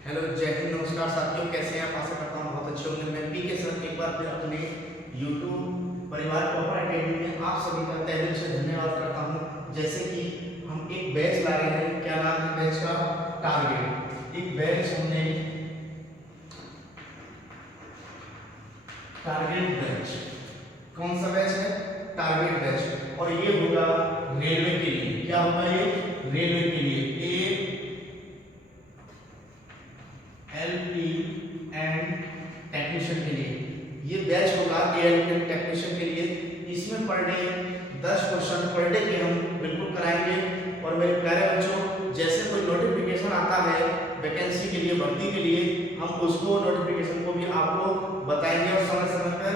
Hello, जय हिंद, नमस्कार साथियों, कैसे हैं आप? आशा करता हूँ बहुत अच्छे होंगे। मैं पी के सर एक बार फिर अपने यूट्यूब परिवार टॉपर अकेडमी में आप सभी का तहे दिल से धन्यवाद करता हूँ। जैसे कि हम एक बैच ला रहे हैं, क्या नाम है बैच का? टारगेट। एक बैच हमने टारगेट बैच, कौन सा बैच है? Target batch. और ये होगा रेलवे के लिए। क्या होगा ये? रेलवे के लिए एलपी एंड टेक्नीशियन के लिए ये बैच होगा। एएलपी एंड टेक्नीशियन के लिए इसमें per day 10 question per day के हम बिल्कुल कराएंगे। और मेरे प्यारे बच्चों, जैसे कोई नोटिफिकेशन आता है वैकेंसी के लिए, भर्ती के लिए, हम उसको नोटिफिकेशन को भी आपको बताएंगे और समय समय पर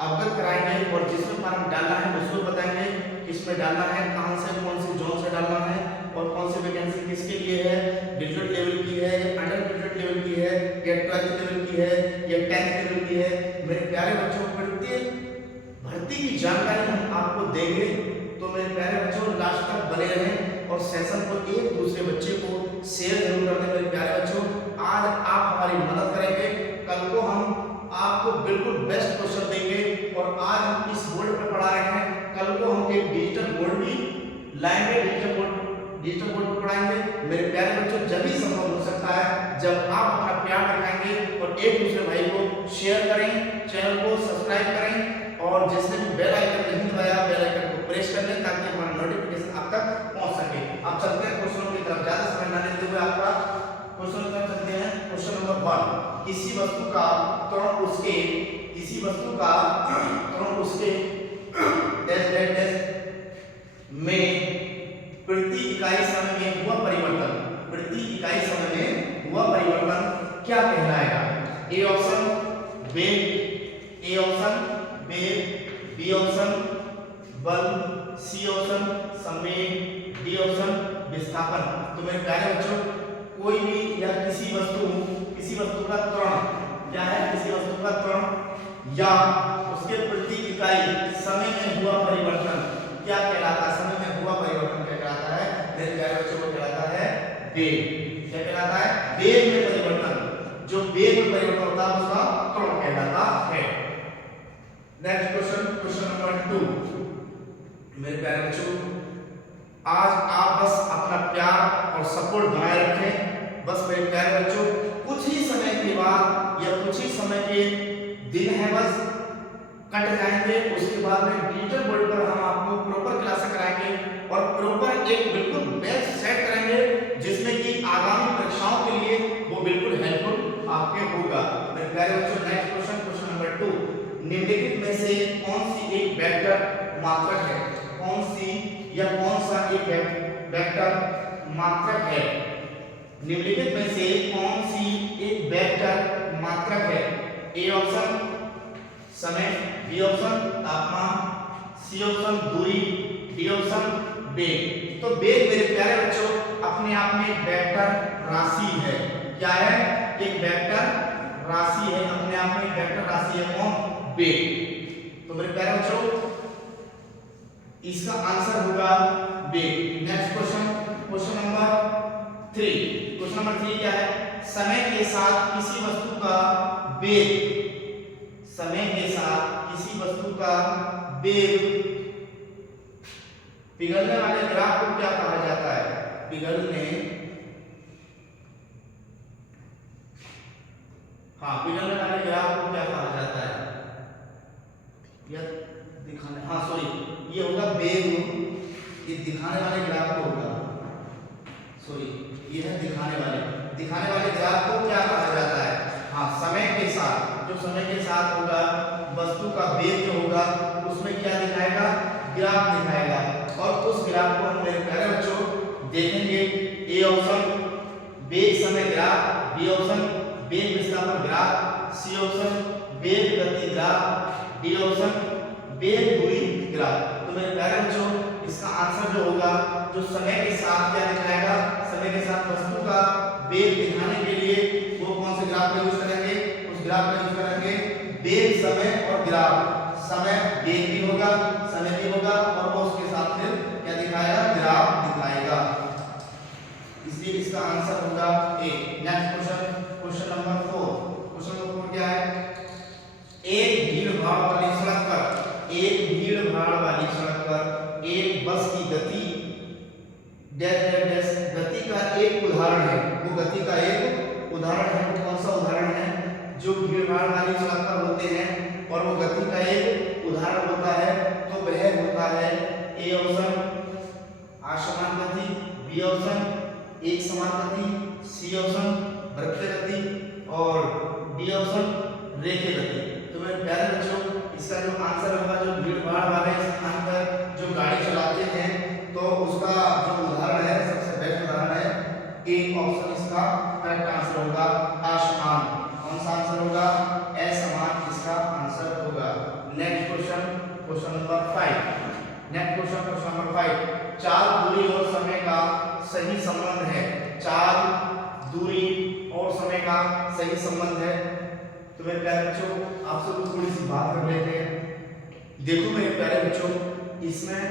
अवगत कराएंगे। और जिसमें फॉर्म डालना है उसको बताएंगे, किसमें डालना है, कहां से, कौन से जोन से डालना है, और कौन सी वैकेंसी किसके लिए है, ग्रेजुएट लेवल की है या अंडर ग्रेजुएट लेवल की है या 12th लेवल की है या 10th लेवल की है। मेरे प्यारे बच्चों, प्रत्येक भर्ती की जानकारी हम आपको देंगे। तो मेरे प्यारे बच्चों, लास्ट तक बने रहें और सेशन को एक दूसरे बच्चे को शेयर जरूर कर दें। मेरे प्यारे बच्चों, आज आप हमारी मदद करेंगे, कल को हम आपको बिल्कुल बेस्ट क्वेश्चन देंगे। और आज हम इस बोर्ड पर पढ़ा रहे हैं, कल को हम एक डिजिटल बोर्ड भी लाएंगे, डिजिटल बोर्ड पर पढ़ाएंगे। मेरे प्यारे बच्चों, जब ही संभव हो सकता है जब आप अपना प्यार दिखाएंगे और एक दूसरे भाई को शेयर करें, चैनल को सब्सक्राइब करें, और जिसने भी बेल आइकन नहीं दबाया बेल आइकन को प्रेस कर लें ताकि हमारा नोटिफिकेशन आप तक पहुंच सके। आप चलते हैं क्वेश्चनों की तरफ, ज्यादा समय ना लेते हुए आपका क्वेश्चन की तरफ चलते हैं। क्वेश्चन नंबर 1, किसी वस्तु का त्वरण उसके डैश डैश डैश में प्रति इकाई समय में हुआ परिवर्तन, प्रति इकाई समय में हुआ परिवर्तन क्या कहलाएगा? ए ऑप्शन वेग, बी ऑप्शन बल, सी ऑप्शन संवेग, डी ऑप्शन विस्थापन। तो मेरे प्यारे बच्चों, कोई भी या किसी वस्तु का त्वरण, क्या है? किसी वस्तु का त्वरण या उसके प्रति इकाई समय में हुआ परिवर्तन क्या कहलाता है? समय में हुआ परिवर्तन क्या कहलाता है? मेरे प्यारे बच्चों, को कहलाता है वेग। क्या कहलाता है? वेग में परिवर्तन। जो वेग में परिवर्तन होता है उसका त्वरण कहलाता है। Next question, question number 2। मेरे प्यारे बच्चों, आज आप बस अपना प्यार और सपोर्ट बनाए रखें। बस मेरे प्यारे बच्चों, कुछ ही समय के बाद या कुछ ही समय के दिन है, बस कट जाएंगे। उसके बाद में डिजिटल बोर्ड पर हम आपको प्रॉपर क्लासेस कराएंगे और प्रॉपर एक बिल्कुल बैच सेट करेंगे जिसमें कि आगामी परीक्षाओं के लिए वो बिल्कुल हेल्पफुल आपके होगा। मेरे प्यारे बच्चों, नेक्स्ट क्वेश्चन, क्वेश्चन नंबर 2। निम्नलिखित में से कौन सी एक वेक्टर मात्रक है? कौन सी या कौन सा एक वेक्टर मात्रक है? निम्नलिखित में से कौन सी एक वेक्टर मात्रक है? ए ऑप्शन समय, बी ऑप्शन तापमान, सी ऑप्शन दूरी, डी ऑप्शन वेग। तो वेग मेरे प्यारे बच्चों अपने आप में एक वेक्टर राशि है। क्या है? एक वेक्टर राशि है, अपने आप में एक वेक्टर राशि है। कौन? वेग। तो मेरे प्यारे बच्चों, इसका आंसर होगा वेग। Next question, question number 3। Question number 3 क्या है? समय के साथ किसी वस्तु का वेग, समय के साथ किसी वस्तु का वेग पिघलने वाले ग्राफ को क्या कहा जाता है? पिघलने वाले ग्राफ को क्या कहा जाता है? या दिखाने, सॉरी, ये होगा वेग। ये दिखाने वाले ग्राफ को होगा, सॉरी, ये है दिखाने वाले ग्राफ को क्या कहा जाता है? समय के साथ, जो समय के साथ होगा वस्तु का वेग जो होगा उसमें क्या दिखाएगा? ग्राफ दिखाएगा। और उस ग्राफ को हम मेरे प्यारे बच्चों देखेंगे। ए ऑप्शन वेग समय ग्राफ, बी ऑप्शन वेग विस्थापन ग्राफ, सी ऑप्शन वेग गति ग्राफ, डी ऑप्शन वेग दूरी ग्राफ। तो मेरे प्यारे बच्चों, इसका आंसर जो होगा, जो समय के साथ क्या दिखाएगा, समय के साथ वस्तु का वेग दिखाने के लिए वो कौन से ग्राफ का यूज करेंगे? उस ग्राफ का यूज करेंगे वेग, समय और ग्राफ। समय वेग भी होगा, समय भी होगा, और वो उसके साथ फिर क्या दिखाएगा? ग्राफ दिखाएगा। इसलिए इसका आंसर होगा A. Next question, question number 4। Question number 4 क्या है? एक भीड़ भाड़ वाली सड़क पर एक बस की गति डैश डैश डैश गति का एक उदाहरण है। वो गति का एक उदाहरण है। वो कौन सा उदाहरण है? जो भीड़ भाड़ वाली सड़क पर होते हैं और वो गति का एक उदाहरण होता है, तो वह होता है ए ऑप्शन असमान गति, बी ऑप्शन एक समान गति, सी ऑप्शन वृत्तीय गति और डी ऑप्शन रेखीय गति। तो मेरे प्यारे बच्चों, इसका जो आंसर होगा, जो भीड़ भाड़ वाले स्थान पर जो गाड़ी चलाते हैं तो उसका जो उदाहरण है, सबसे बेस्ट उदाहरण है ए ऑप्शन। इसका करेक्ट आंसर होगा असमान। कौन सा आंसर होगा? असमान इसका आंसर होगा। Next question, question number 5। Next question, question number 5। चाल, दूरी और समय का सही संबंध है। चाल, दूरी और समय का सही संबंध है। तो मेरे प्यारे बच्चों, आपसे कुछ थोड़ी सी बात कर लेते हैं। देखो मेरे प्यारे बच्चों, इसमें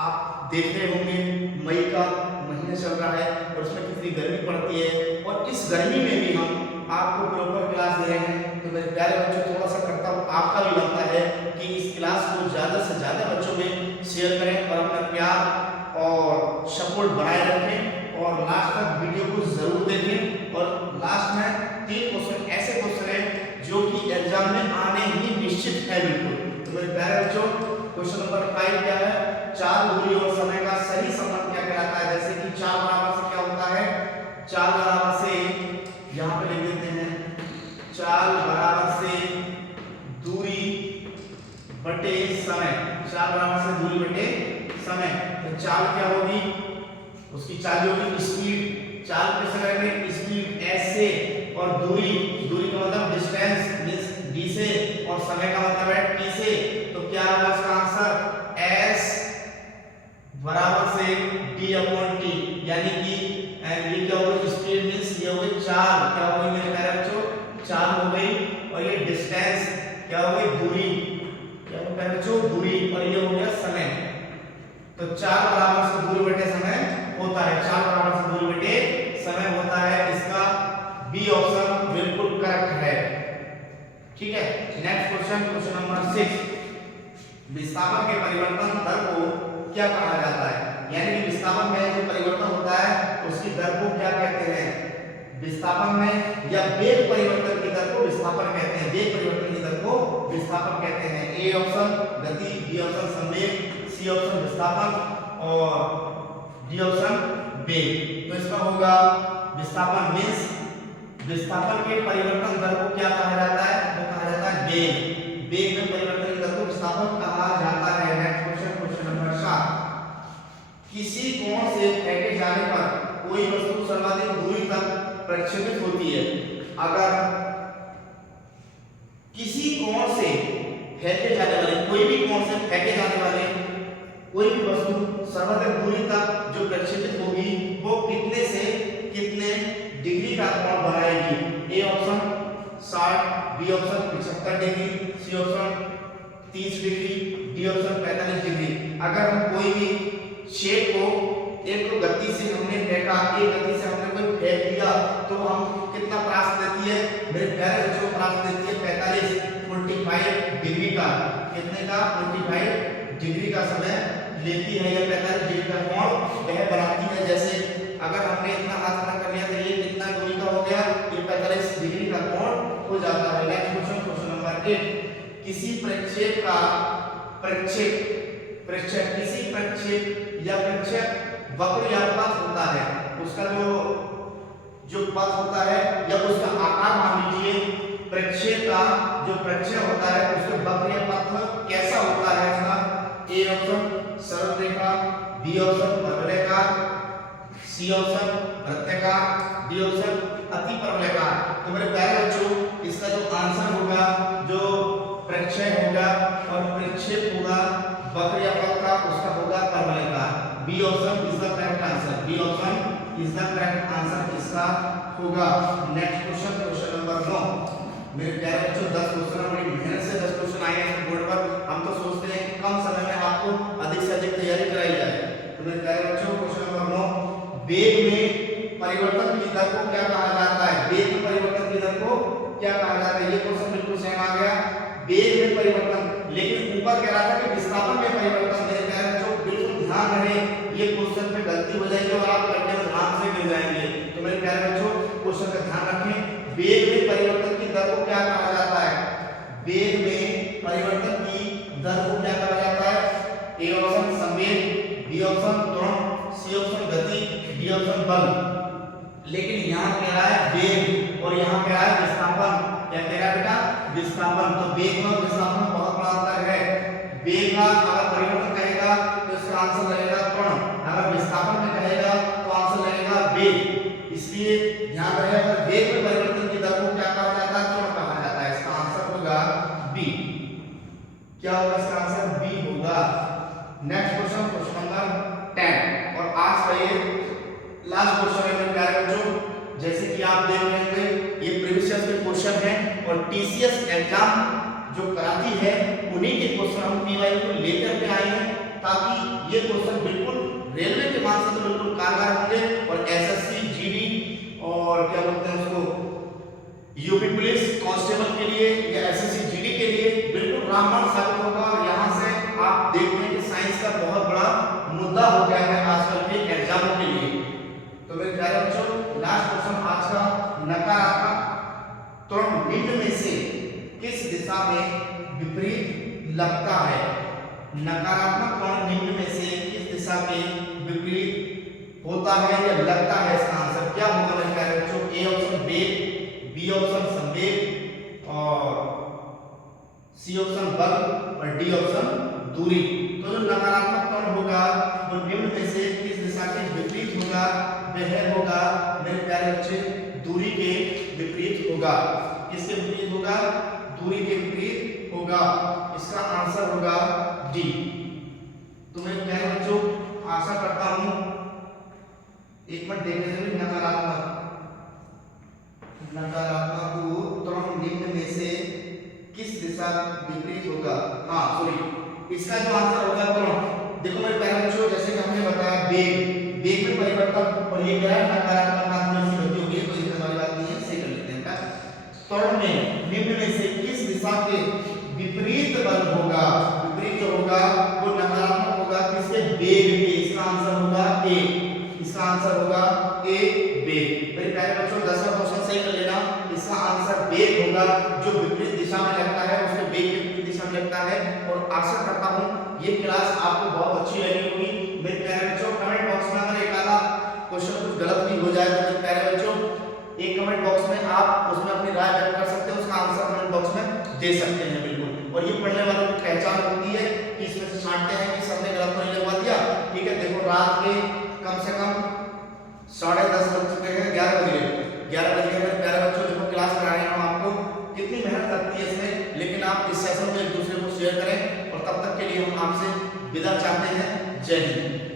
आप देख रहे होंगे मई का महीना चल रहा है और उसमें कितनी गर्मी पड़ती है, और इस गर्मी में भी हम आपको प्रॉपर क्लास दे रहे हैं। तो मेरे प्यारे बच्चों, थोड़ा सा कर्तव्य आपका भी बनता है कि इस क्लास को ज़्यादा से ज़्यादा बच्चों में शेयर करें और अपना प्यार और सपोर्ट बनाए रखें, और लास्ट तक वीडियो को जरूर देखें। और लास्ट में 3 क्वेश्चन ऐसे क्वेश्चन हैं जो कि एग्जाम में आने ही निश्चित है बिल्कुल। तो मेरे प्यारे बच्चों, क्वेश्चन नंबर 5 क्या है? चाल, दूरी और समय का सही संबंध क्या कहलाता है? जैसे कि चाल बराबर से क्या होता है? चाल बराबर से यहाँ पे लिख देते हैं, चाल बराबर से दूरी बटे समय। चाल बराबर से दूरी बटे समय। तो चाल क्या होगी? उसकी चाल होगी स्पीड। चाल कैसे करेंगे? स्पीड एस से, और दूरी का मतलब डिस्टेंस मींस डी से, और समय का मतलब है टी से। तो क्या होगा इसका आंसर? एस बराबर से डी अपॉन टी, यानी कि ये क्या होगा? स्पीड मींस ये होगी चाल। क्या होगी मेरे प्यारे बच्चों? चाल हो गई, और ये डिस्टेंस क्या हो गई? दूरी। क्या हो प्यारे बच्चों? दूरी। और ये हो गया समय। तो चाल बराबर से दूरी बटे समय होता है। चाल बराबर से दूरी बटे समय होता है। इसका बी ऑप्शन बिल्कुल करेक्ट है। ठीक है। Next question, question number 6। विस्थापन के परिवर्तन दर को क्या कहा जाता है? यानी कि विस्थापन में जो परिवर्तन होता है उसकी दर को क्या कहते हैं? विस्थापन में या वेग परिवर्तन की दर को विस्थापन कहते हैं। वेग परिवर्तन की दर को विस्थापन कहते हैं। ए ऑप्शन गति, बी ऑप्शन संवेग, सी ऑप्शन विस्थापन और डी ऑप्शन वेग। तो इसका होगा विस्थापन मींस विस्थापन के परिवर्तन दर को क्या कहा जाता है? वो कहा जाता है वेग। वेग में परिवर्तन की दर को विस्थापन कहा जाता है। Next question, question number 7। किसी कोण से फेंके जाने पर कोई वस्तु सर्वाधिक दूरी तक प्रक्षेपित होती है। अगर किसी कोण से फेंके जाने वाले, कोई भी कोण से फेंके जाने वाले कोई भी वस्तु सर्वाधिक दूरी तक जो प्रक्षेपित होगी वो कितने से कितने डिग्री का कोण बनाएगी? A option 60, B option 75 degree, C option 30 degree, D option 45 degree. अगर हम कोई भी शेप को एक गति से हमने फेंका, एक गति से हमने कोई फेंक दिया, तो हम कितना प्राप्त देती है? मेरे प्यारे बच्चों, प्राप्त देती है 45 डिग्री का। कितने का? 45 डिग्री का समय लेती है। या 45 डिग्री का कोण वह बनाती है। जैसे अगर हमने इतना हाथ खड़ा कर लिया तो ये कितना दूरी का हो गया? ये 45 डिग्री का कोण हो जाता है। Next question, question number 8। किसी प्रक्षेप का प्रक्षेप किसी प्रक्षेप या प्रक्षेप वक्र या पथ होता है, उसका जो पथ होता है या उसका आकार मान लीजिए। प्रक्षेप का जो प्रक्षेप होता है उसका वक्र या पथ कैसा होता है? इसका ए ऑप्शन सरल रेखा, बी ऑप्शन परवलयिका, सी ऑप्शन वृत्ताकार, डी ऑप्शन अति परवलयिकार। तो मेरे प्यारे बच्चों, इसका जो आंसर होगा, जो प्रक्षेप होगा और प्रक्षेप होगा वक्र या पथ का, उसका होगा परवलयिकार। B option is the correct answer. B option is the correct answer इसका होगा। Next question, question number 9। मेरे प्यारे बच्चों, 10 क्वेश्चन बड़ी मेहनत से 10 क्वेश्चन आए हैं बोर्ड पर। हम तो सोचते हैं कि कम समय में आपको अधिक से अधिक तैयारी कराई जाए। तो मेरे प्यारे बच्चों, क्वेश्चन नंबर 9। वेग में परिवर्तन की दर को क्या कहा जाता है? वेग में परिवर्तन की दर को क्या कहा जाता है? ये क्वेश्चन बिल्कुल सेम आ गया, वेग में परिवर्तन। लेकिन ऊपर कह रहा था कि विस्थापन में परिवर्तन। मेरे प्यारे बच्चों बिल्कुल ध्यान रहे, ये क्वेश्चन पे गलती हो जाएगी और आप करने में ध्यान से गिर जाएंगे। तो मेरे प्यारे बच्चों क्वेश्चन का ध्यान रखें, वेग में परिवर्तन की दर को क्या कहा जाता है? वेग में परिवर्तन की दर को क्या कहा जाता है? ए ऑप्शन संवेग, बी ऑप्शन त्वरण, सी ऑप्शन गति, डी ऑप्शन बल। लेकिन यहाँ कह रहा है वेग और यहाँ कह रहा है विस्थापन। क्या कह रहा है बेटा? विस्थापन। तो वेग में और विस्थापन में बहुत बड़ा अंतर है। वेग का अगर परिवर्तन कहेगा तो इसका आंसर लगेगा त्वरण, अगर विस्थापन में कहेगा तो आंसर लगेगा वेग। इसलिए ध्यान रहे, अगर वेग में परिवर्तन की दर को क्या कहा जाता है? त्वरण कहा जाता है। इसका आंसर होगा बी। क्या होगा इसका आंसर? बी होगा। नेक्स्ट क्वेश्चन, क्वेश्चन नंबर 10 और आज का ये लास्ट क्वेश्चन है मेरे प्यारे बच्चों। जैसे कि आप देख रहे होंगे ये प्रीवियस ईयर के क्वेश्चन हैं और टीसीएस एग्जाम जो कराती है उन्हीं के क्वेश्चन हम पीवाई को लेकर के आए हैं, ताकि ये क्वेश्चन बिल्कुल रेलवे के मान से तो बिल्कुल कारगर होंगे और एसएससी, जीडी और क्या बोलते हैं उसको, यूपी पुलिस कांस्टेबल के लिए या एसएससी, जीडी के लिए बिल्कुल रामबाण साबित होगा। और यहाँ से आप देखते हैं कि साइंस का बहुत बड़ा मुद्दा हो गया है आजकल के एग्जामों के लिए। तो मेरे प्यारे बच्चों लास्ट क्वेश्चन आज का, नकारात्मक त्वरण निम्न में से किस दिशा में विपरीत लगता है? नकारात्मक त्वरण निम्न में से किस दिशा में विपरीत होता है या लगता है? इसका आंसर क्या होगा मेरे प्यारे बच्चों? ए ऑप्शन वेग, बी ऑप्शन संवेग और सी ऑप्शन बल और डी ऑप्शन दूरी। तो जो नकारात्मक त्वरण होगा वो निम्न में से किस दिशा के विपरीत होगा? वह होगा मेरे प्यारे बच्चे दूरी के विपरीत होगा। किसके विपरीत होगा? दूरी के विपरीत होगा। इसका आंसर होगा डी। तो मेरे प्यारे बच्चों आशा करता हूं एक मिनट देखने से भी नकारात्मक त्वरण निम्न में से किस दिशा विपरीत होगा? हाँ सॉरी, इसका जो आंसर होगा त्वरण। देखो मेरे प्यारे बच्चों जैसे कि हमने बताया वेग में परिवर्तन और ये क्या है? नकारात्मक मात्रा से गति होगी, तो इसका वाली बात नहीं है, सही कर लेते हैं। त्वरण में निम्न में से किस दिशा के विपरीत बल होगा? विपरीत जो होगा वो नकारात्मक होगा किसके? वेग के। इसका आंसर होगा ए। इसका आंसर होगा ए, वेग। मेरे प्यारे बच्चों 10वां क्वेश्चन सही कर लेना। इसका आंसर वेग होगा, जो विपरीत दिशा में लगता है उसके वेग के विपरीत दिशा में लगता है। और आशा करता हूं ये क्लास आपको बहुत अच्छी लगी होगी। मेरे प्यारे बच्चों कमेंट बॉक्स में अगर एक आधा क्वेश्चन कुछ गलत भी हो जाए तो मेरे प्यारे बच्चों एक कमेंट बॉक्स में आप उसमें अपनी राय व्यक्त कर सकते हो, उसका आंसर कमेंट बॉक्स में दे सकते हैं बिल्कुल। और ये पढ़ने वालों की पहचान होती है कि इसमें से छांटते हैं कि सबने गलत नहीं लगवा दिया। ठीक है, देखो रात के कम से कम 10:30 बज चुके हैं, 11 बज गए। मेरे प्यारे बच्चों देखो क्लास करा रहे हैं हम आपको, कितनी मेहनत लगती है इसमें, लेकिन आप इस सेशन में एक दूसरे को शेयर करें। और तब तक के लिए हम आपसे विदा चाहते हैं। जय हिंद।